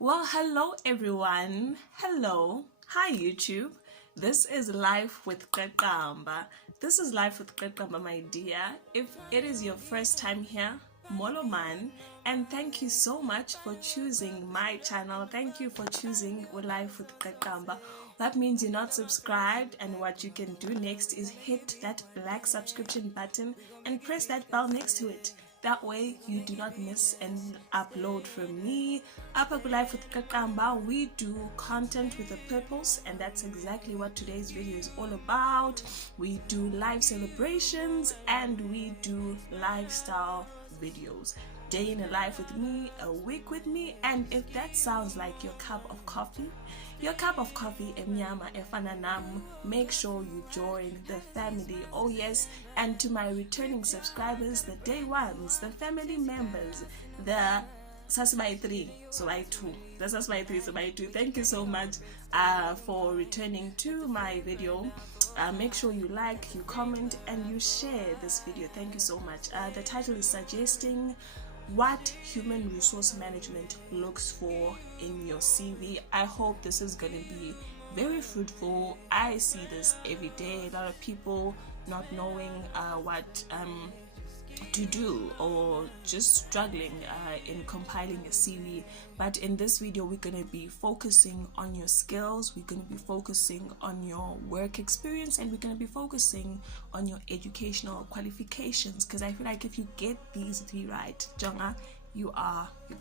Well, hello everyone. Hello. Hi YouTube. This is Life with Qeqamba. This is Life with Qeqamba, my dear. If it is your first time here, Molo man, and thank you so much for choosing my channel. Thank you for choosing Life with Qeqamba. That means you're not subscribed, and what you can do next is hit that black subscription button and press that bell next to it. That way you do not miss an upload from me. Up Life with Qeqamba, we do content with a purpose, and that's exactly what today's video is all about. We do live celebrations and we do lifestyle videos. Day in a life with me, a week with me, and if that sounds like your cup of coffee, emnyama efana nam, make sure you join the family. Oh yes, and to my returning subscribers, the day ones, the family members, the Sasmai 3, so I 2, the Sasmai 3, so I 2, thank you so much for returning to my video. Make sure you like, you comment, and you share this video. Thank you so much. The title is suggesting what human resource management looks for in your CV. I hope this is going to be very fruitful. I see this every day, a lot of people not knowing what to do or just struggling in compiling a CV. But in this video we're going to be focusing on your skills, we're going to be focusing on your work experience, and we're going to be focusing on your educational qualifications, because I feel like if you get these three right, Jonga, you're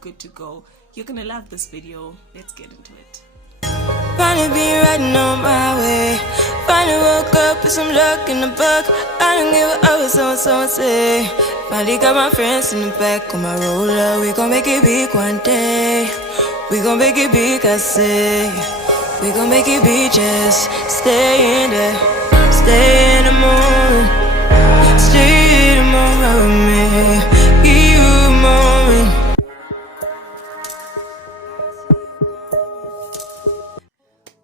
good to go. You're going to love this video. Let's get into it. Finally be riding on my way. Finally woke up with some luck in the book. I don't give a what someone say. Finally got my friends in the back on my roller. We gon' make it big one day. We gon' make it big, I say. We gon' make it big, just stay in there. Stay in the moon. Stay in the moment with me. Give you a moment.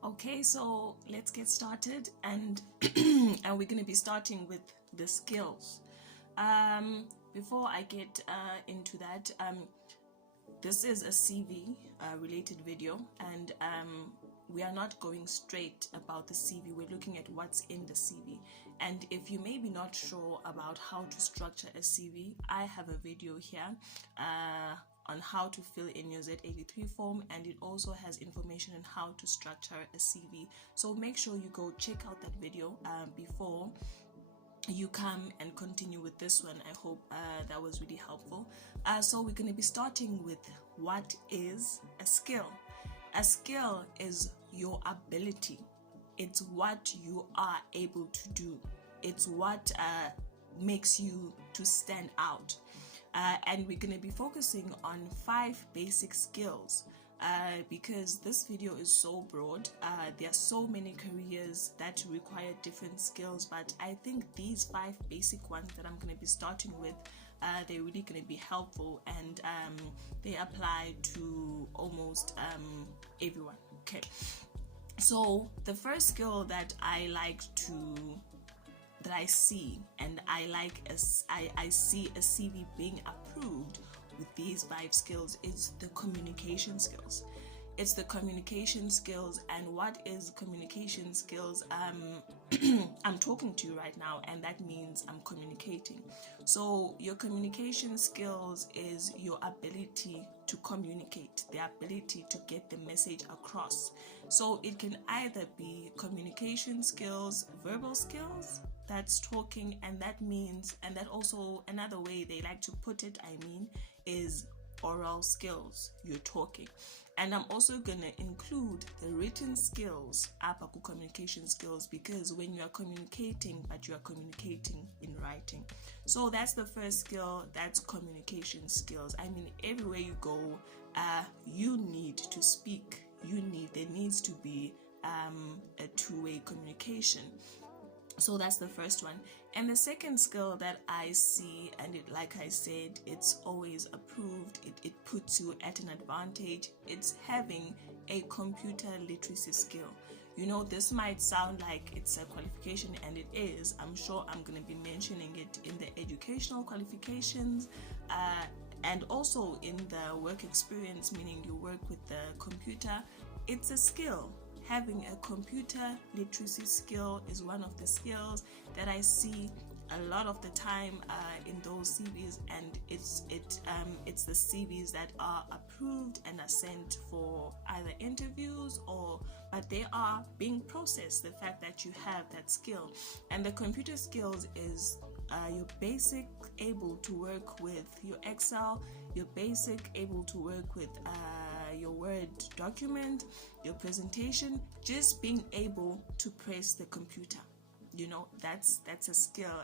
Okay, so let's get started, and and we're going to be starting with the skills. Before I get into that, this is a CV related video, and we are not going straight about the CV. We're looking at what's in the CV. And if you may be not sure about how to structure a CV, I have a video here on how to fill in your Z83 form, and it also has information on how to structure a CV. So make sure you go check out that video before you come and continue with this one. I hope that was really helpful. So we're going to be starting with what is a skill. A skill is your ability. It's what you are able to do. It's what makes you to stand out. And we're going to be focusing on 5 basic skills because this video is so broad. There are so many careers that require different skills, but I think these 5 basic ones that I'm going to be starting with, they're really going to be helpful, and they apply to almost everyone. Okay, so the first skill that I see, and I see a CV being approved with these 5 skills, is the communication skills. It's the communication skills. And what is communication skills? I'm talking to you right now, and that means I'm communicating. So your communication skills is your ability to communicate, the ability to get the message across. So it can either be communication skills, verbal skills, that's talking, and that means, and that also another way they like to put it, is oral skills, you're talking. And I'm also going to include the written skills, apaku communication skills, because when you are communicating, but you are communicating in writing. So that's the first skill, that's communication skills. Everywhere you go, you need to speak. There needs to be a two-way communication. So that's the first one. And the second skill that I see, and like I said, it's always approved, it puts you at an advantage, it's having a computer literacy skill. This might sound like it's a qualification, and it is. I'm sure I'm going to be mentioning it in the educational qualifications And also in the work experience, meaning you work with the computer, it's a skill. Having a computer literacy skill is one of the skills that I see a lot of the time in those CVs, and it's the CVs that are approved and are sent for either interviews but they are being processed. The fact that you have that skill, and the computer skills is you're basic able to work with your Excel, you're basic able to work with your Word document, your presentation, just being able to press the computer. That's a skill,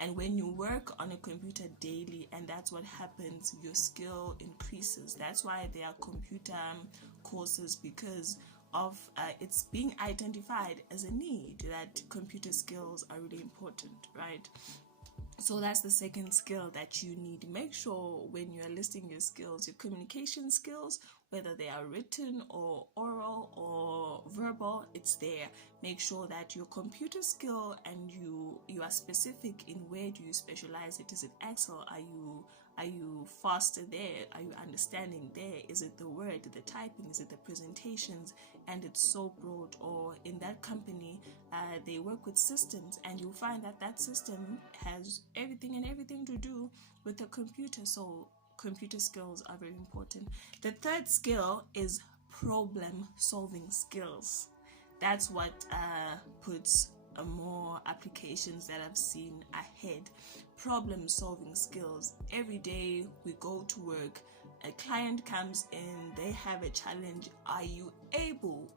and when you work on a computer daily, and that's what happens, your skill increases. That's why there are computer courses, because of it's being identified as a need that computer skills are really important, right? So that's the second skill that you need. Make sure when you are listing your skills, your communication skills, whether they are written or oral or verbal, it's there. Make sure that your computer skill, and you are specific in where do you specialize it. Is it Excel? Are you faster there? Are you understanding there? Is it the word, the typing? Is it the presentations? And it's so broad. Or in that company, they work with systems, and you'll find that system has everything to do with the computer. So computer skills are very important. The third skill is problem solving skills. That's what puts more applications that I've seen ahead. Problem solving skills. Every day we go to work, a client comes in, they have a challenge. Are you able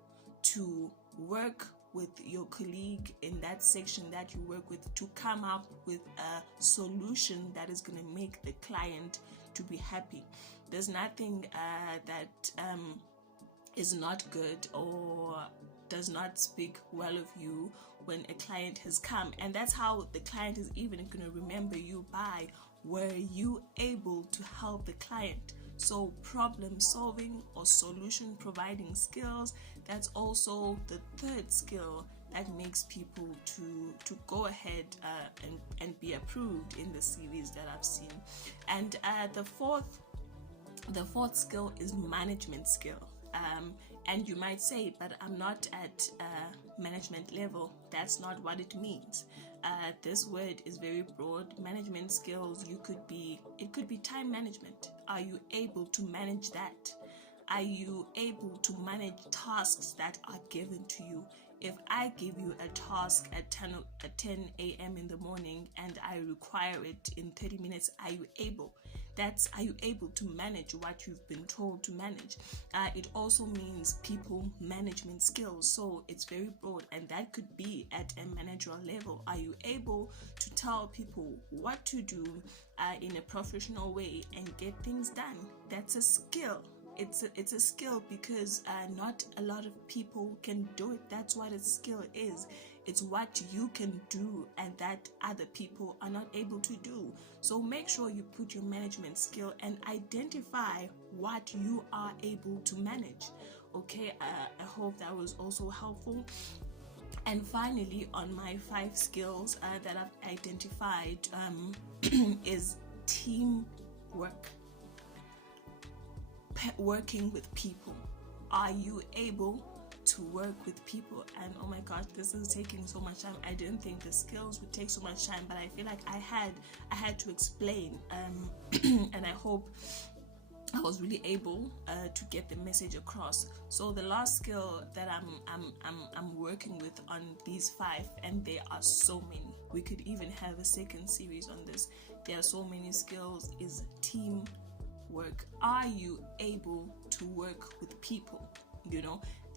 to work with your colleague in that section that you work with to come up with a solution that is going to make the client to be happy? There's nothing that is not good or does not speak well of you when a client has come, and that's how the client is even going to remember you by, were you able to help the client? So problem solving or solution providing skills, that's also the third skill that makes people to go ahead and be approved in the CVs that I've seen. And the fourth skill is management skill. And you might say, but I'm not at management level. That's not what it means. This word is very broad. Management skills, it could be time management. Are you able to manage that? Are you able to manage tasks that are given to you? If I give you a task at 10 a.m. in the morning and I require it in 30 minutes, are you able? Are you able to manage what you've been told to manage? It also means people management skills. So it's very broad, and that could be at a managerial level. Are you able to tell people what to do in a professional way and get things done? That's a skill. It's a skill, because not a lot of people can do it. That's what a skill is. It's what you can do and that other people are not able to do. So make sure you put your management skill and identify what you are able to manage. Okay, I hope that was also helpful. And finally, on my 5 skills that I've identified is teamwork. Working with people. Are you able to work with people? And oh my god, this is taking so much time. I didn't think the skills would take so much time, but I feel like I had to explain, and I hope I was really able to get the message across. So the last skill that I'm working with on these 5, and there are so many. We could even have a second series on this. There are so many skills. Is teamwork. Are you able to work with people?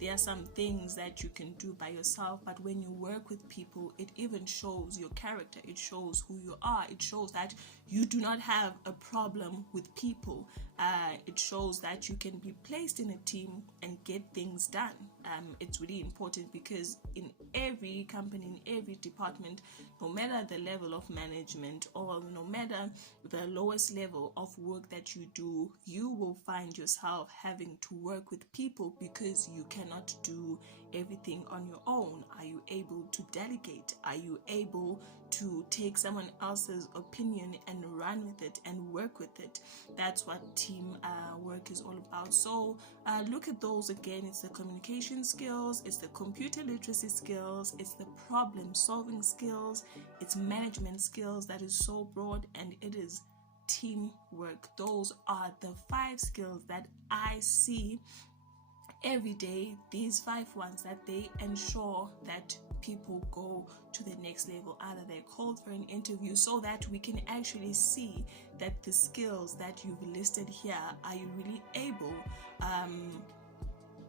There are some things that you can do by yourself, but when you work with people, it even shows your character. It shows who you are. It shows that you do not have a problem with people. It shows that you can be placed in a team and get things done. It's really important, because in every company, in every department, no matter the level of management or no matter the lowest level of work that you do, you will find yourself having to work with people, because you cannot cannot do everything on your own? Are you able to delegate? Are you able to take someone else's opinion and run with it and work with it? That's what team work is all about. So look at those again. It's the communication skills, it's the computer literacy skills, it's the problem solving skills, it's management skills. That is so broad, and it is teamwork. Those are the 5 skills that I see every day, these 5 ones that they ensure that people go to the next level. Either they're called for an interview, so that we can actually see that the skills that you've listed here, are you really able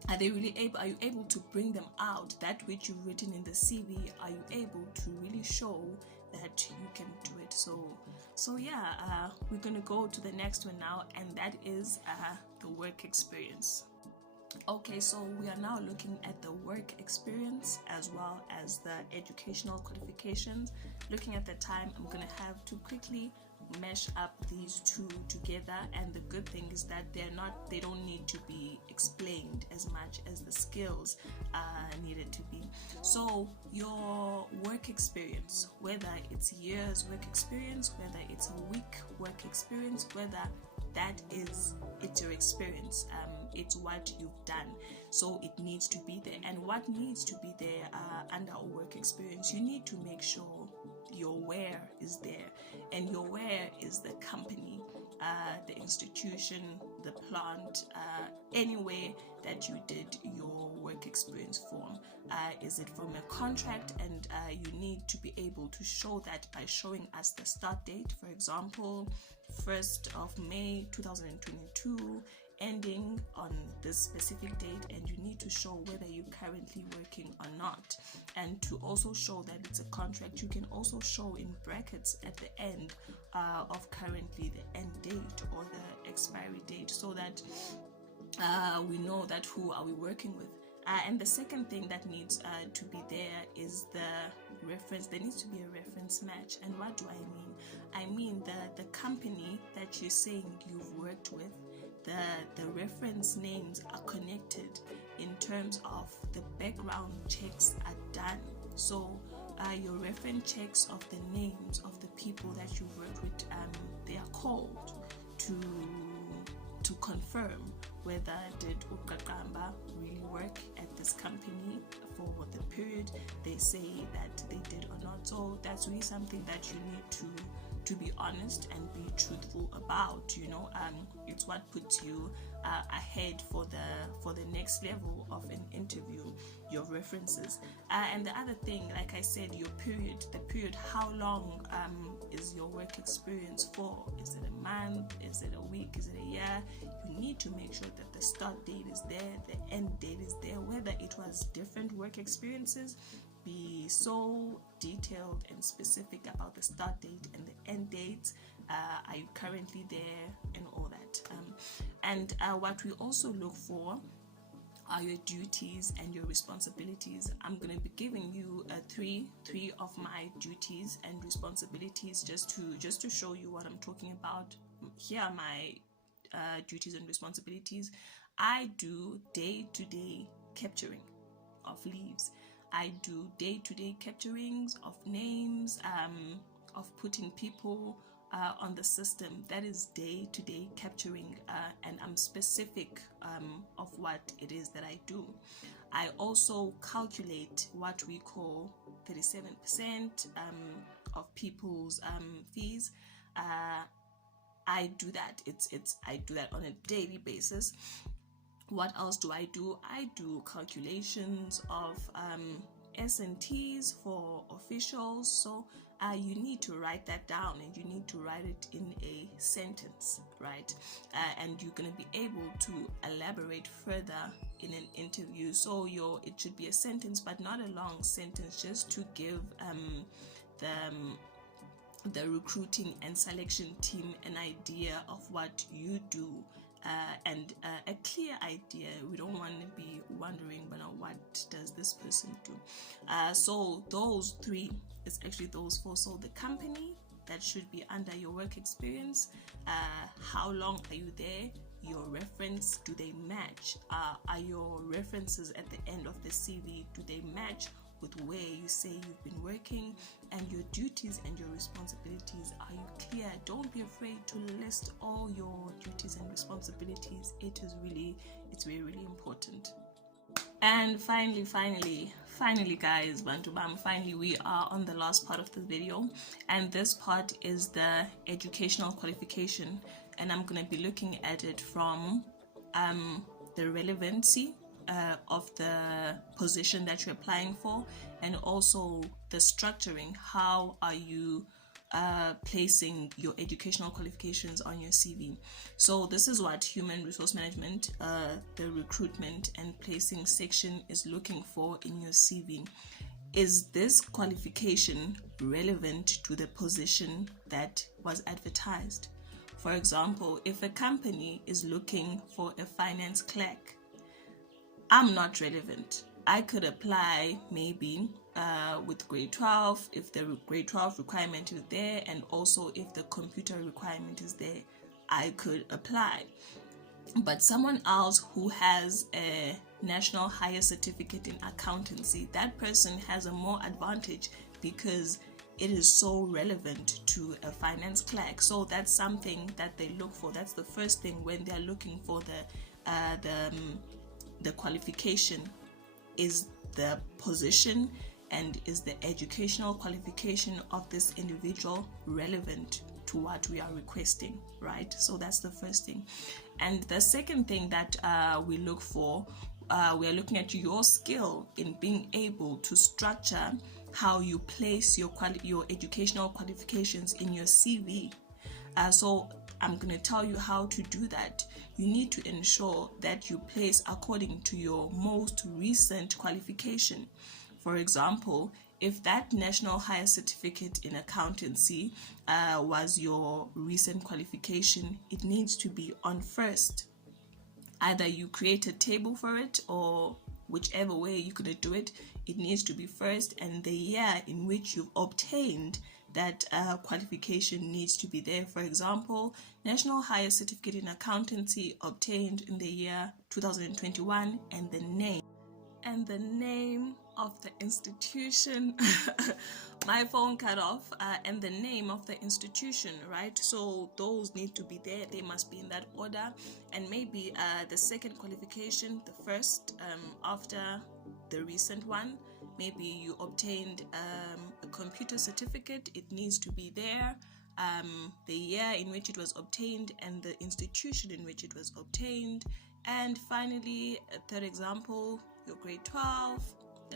are you able to bring them out? That which you've written in the CV, are you able to really show that you can do it? So yeah, we're gonna go to the next one now, and that is the work experience. Okay, so we are now looking at the work experience as well as the educational qualifications. Looking at the time, I'm going to have to quickly mesh up these two together, and the good thing is that they don't need to be explained as much as the skills needed to be. So your work experience, whether it's years work experience, whether it's a week work experience, whether it's your experience, it's what you've done, so it needs to be there. And what needs to be there under our work experience, you need to make sure your where is there, and your where is the company, the institution, the plant, anywhere that you did your work experience from. Is it from a contract? And you need to be able to show that by showing us the start date, for example 1st of May 2022, ending on this specific date, and you need to show whether you're currently working or not. And to also show that it's a contract, you can also show in brackets at the end of currently the end date or the expiry date, so that we know that who are we working with. And the second thing that needs to be there is the reference. There needs to be a reference match. And what do I mean? I mean the company that you're saying you've worked with, the reference names are connected in terms of the background checks are done. So your reference checks of the names of the people that you work with, they are called to confirm whether did uQaqamba really work at this company for the period they say that they did or not. So that's really something that you need to be honest and be truthful about. It's what puts you ahead for the next level of an interview, your references. And the other thing, like I said, the period, how long is your work experience for? Is it a month? Is it a week? Is it a year? You need to make sure that the start date is there, the end date is there. Whether it was different work experiences, be so detailed and specific about the start date and the end date. Are you currently there, and all that. And what we also look for are your duties and your responsibilities. I'm going to be giving you three of my duties and responsibilities just to show you what I'm talking about. Here are my duties and responsibilities. I do day-to-day capturing of leaves. I do day-to-day capturings of names, of putting people on the system. That is day-to-day capturing, and I'm specific of what it is that I do. I also calculate what we call 37% of people's fees. I do that. I do that on a daily basis. What else do? I do calculations of S&Ts for officials. So you need to write that down, and you need to write it in a sentence, right? And you're going to be able to elaborate further in an interview. So it should be a sentence, but not a long sentence, just to give the recruiting and selection team an idea of what you do. And a clear idea. We don't want to be wondering, but what does this person do? So those 3, it's actually those 4. So the company that should be under your work experience, how long are you there? your reference, do they match? Are your references at the end of the CV, do they match with where you say you've been working? And your duties and your responsibilities, are you clear? Don't be afraid to list all your duties and responsibilities. It's very, really important. And finally guys, Bantu Bam, finally we are on the last part of the video, and this part is the educational qualification, and I'm going to be looking at it from the relevancy of the position that you're applying for, and also the structuring. How are you placing your educational qualifications on your CV? So this is what human resource management, the recruitment and placing section is looking for in your CV. Is this qualification relevant to the position that was advertised? For example, if a company is looking for a finance clerk, I'm not relevant. I could apply maybe with grade 12 if the grade 12 requirement is there, and also if the computer requirement is there, I could apply. But someone else who has a national higher certificate in accountancy, that person has a more advantage because it is so relevant to a finance clerk. So that's something that they look for. That's the first thing when they're looking for the qualification. Is the position and is the educational qualification of this individual relevant to what we are requesting, right? So that's the first thing. And the second thing that we look for, we are looking at your skill in being able to structure how you place your educational qualifications in your CV. So I'm going to tell you how to do that. You need to ensure that you place according to your most recent qualification. For example, if that national higher certificate in accountancy was your recent qualification, it needs to be on first. Either you create a table for it, or whichever way you're going to do it, it needs to be first, and the year in which you've obtained that qualification needs to be there. For example, National Higher Certificate in Accountancy obtained in the year 2021, and the name of the institution my phone cut off, and the name of the institution, right? So those need to be there. They must be in that order. And maybe the second qualification, the first after the recent one, maybe you obtained a computer certificate, it needs to be there, the year in which it was obtained and the institution in which it was obtained. And finally, a third example, your grade 12,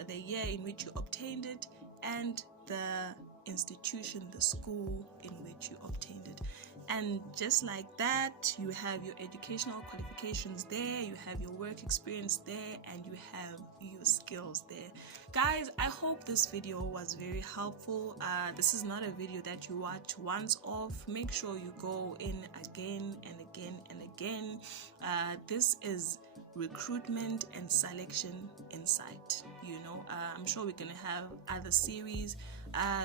the year in which you obtained it, and the institution, the school in which you obtained it. And just like that, you have your educational qualifications there, you have your work experience there, and you have your skills there. Guys, I hope this video was very helpful. This is not a video that you watch once off. Make sure you go in again and again and again. This is recruitment and selection insight. I'm sure we're gonna have other series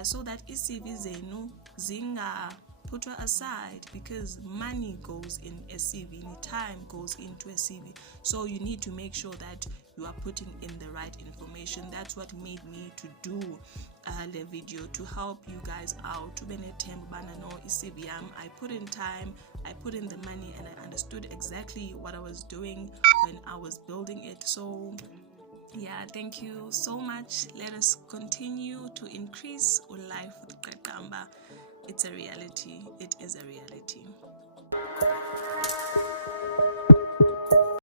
so that CV zenu zinga put aside, because money goes in a CV, time goes into a CV. So you need to make sure that you are putting in the right information. That's what made me to do the video, to help you guys out. I put in time, I put in the money, and I understood exactly what I was doing when I was building it. So yeah, thank you so much. Let us continue to increase our life with Qeqamba. It's a reality. It is a reality.